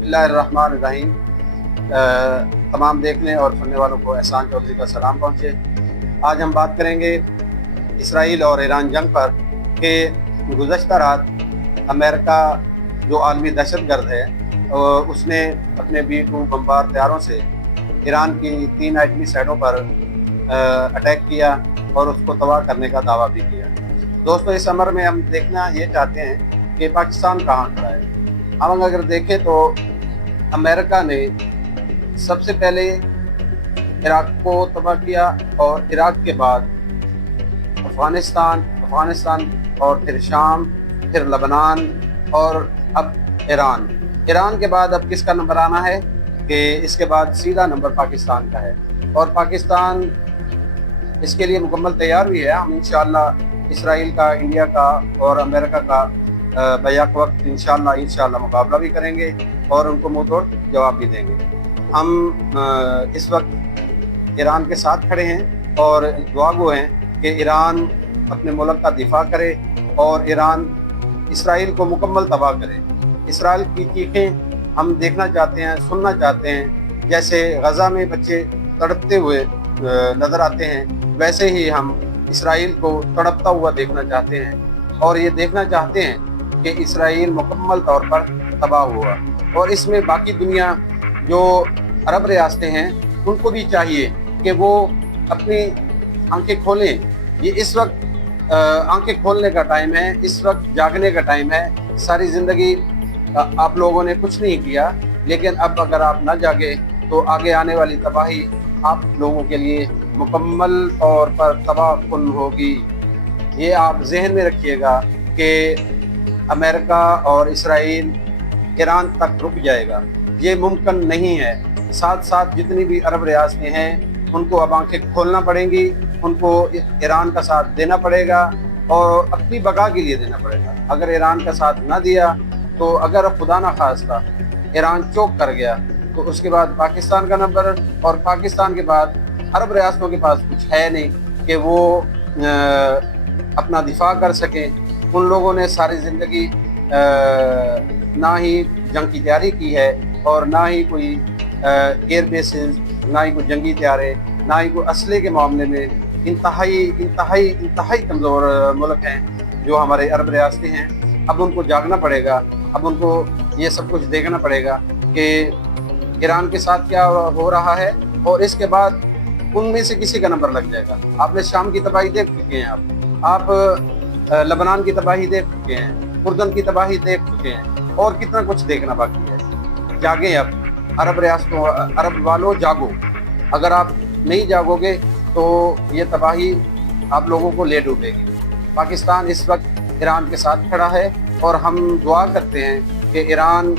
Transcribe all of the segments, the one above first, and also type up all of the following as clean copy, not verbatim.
बिस्मिल्लाहिर्रहमानिर्रहीम। तमाम देखने और सुनने वालों को एहसान चौधरी का सलाम पहुँचे। आज हम बात करेंगे इसराइल और ईरान जंग पर कि गुज़श्ता रात अमेरिका जो आलमी दहशतगर्द है उसने अपने B-2 बमबार तैयारों से ईरान की 3 एटमी साइटों पर अटैक किया और उसको तबाह करने का दावा भी किया। दोस्तों, इस अमर में हम देखना ये चाहते हैं कि पाकिस्तान कहाँ खड़ा है। हम अगर देखें तो अमेरिका ने सबसे पहले इराक़ को तबाह किया और इराक़ के बाद अफ़गानिस्तान और फिर शाम, फिर लबनान और अब ईरान के बाद अब किसका नंबर आना है कि इसके बाद सीधा नंबर पाकिस्तान का है। और पाकिस्तान इसके लिए मुकम्मल तैयार भी है। हम इंशाअल्लाह इसराइल का, इंडिया का और अमेरिका का बैक वक्त इंशाअल्लाह मुकाबला भी करेंगे और उनको मुँह तोड़ जवाब भी देंगे। हम इस वक्त ईरान के साथ खड़े हैं और दुआ गो हैं कि ईरान अपने मुल्क का दिफा करे और ईरान इसराइल को मुकम्मल तबाह करे। इसराइल की चीखें हम देखना चाहते हैं, सुनना चाहते हैं। जैसे गज़ा में बच्चे तड़पते हुए नज़र आते हैं, वैसे ही हम इसराइल को तड़पता हुआ देखना चाहते हैं और ये देखना चाहते हैं कि इसराइल मुकम्मल तौर पर तबाह हुआ। और इसमें बाकी दुनिया जो अरब रियासतें हैं उनको भी चाहिए कि वो अपनी आंखें खोलें। ये इस वक्त आंखें खोलने का टाइम है, इस वक्त जागने का टाइम है। सारी ज़िंदगी आप लोगों ने कुछ नहीं किया, लेकिन अब अगर आप ना जागे तो आगे आने वाली तबाही आप लोगों के लिए मुकम्मल तौर पर तबाहकुन होगी। ये आप जहन में रखिएगा कि अमेरिका और इसराइल ईरान तक रुक जाएगा, ये मुमकिन नहीं है। साथ साथ जितनी भी अरब रियासतें हैं उनको अब आंखें खोलना पड़ेंगी, उनको ईरान का साथ देना पड़ेगा और अपनी बका के लिए देना पड़ेगा। अगर ईरान का साथ ना दिया तो अगर खुदा ना खास्ता ईरान चौक कर गया तो उसके बाद पाकिस्तान का नंबर, और पाकिस्तान के बाद अरब रियासतों के पास कुछ है नहीं कि वो अपना दिफा कर सकें। उन लोगों ने सारी ज़िंदगी ना ही जंग की तैयारी की है और ना ही कोई एयर बेसिस, ना ही कोई जंगी तैयारे, ना ही कोई असले के मामले में इंतहाई कमज़ोर मुल्क हैं जो हमारे अरब रियासतें हैं। अब उनको जागना पड़ेगा, अब उनको ये सब कुछ देखना पड़ेगा कि ईरान के साथ क्या हो रहा है और इसके बाद उनमें से किसी का नंबर लग जाएगा। आपने शाम की तबाही देख चुके हैं, आप लबनान की तबाही देख चुके हैं, उर्दन की तबाही देख चुके हैं और कितना कुछ देखना बाकी है। जागें अब, अरब रियासतों, अरब वालों जागो। अगर आप नहीं जागोगे तो ये तबाही आप लोगों को ले डूबेगी। पाकिस्तान इस वक्त ईरान के साथ खड़ा है और हम दुआ करते हैं कि ईरान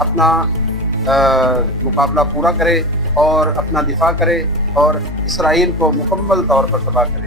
अपना मुकाबला पूरा करे और अपना दिफा करे और इसराइल को मुकम्मल तौर पर तबाह करे।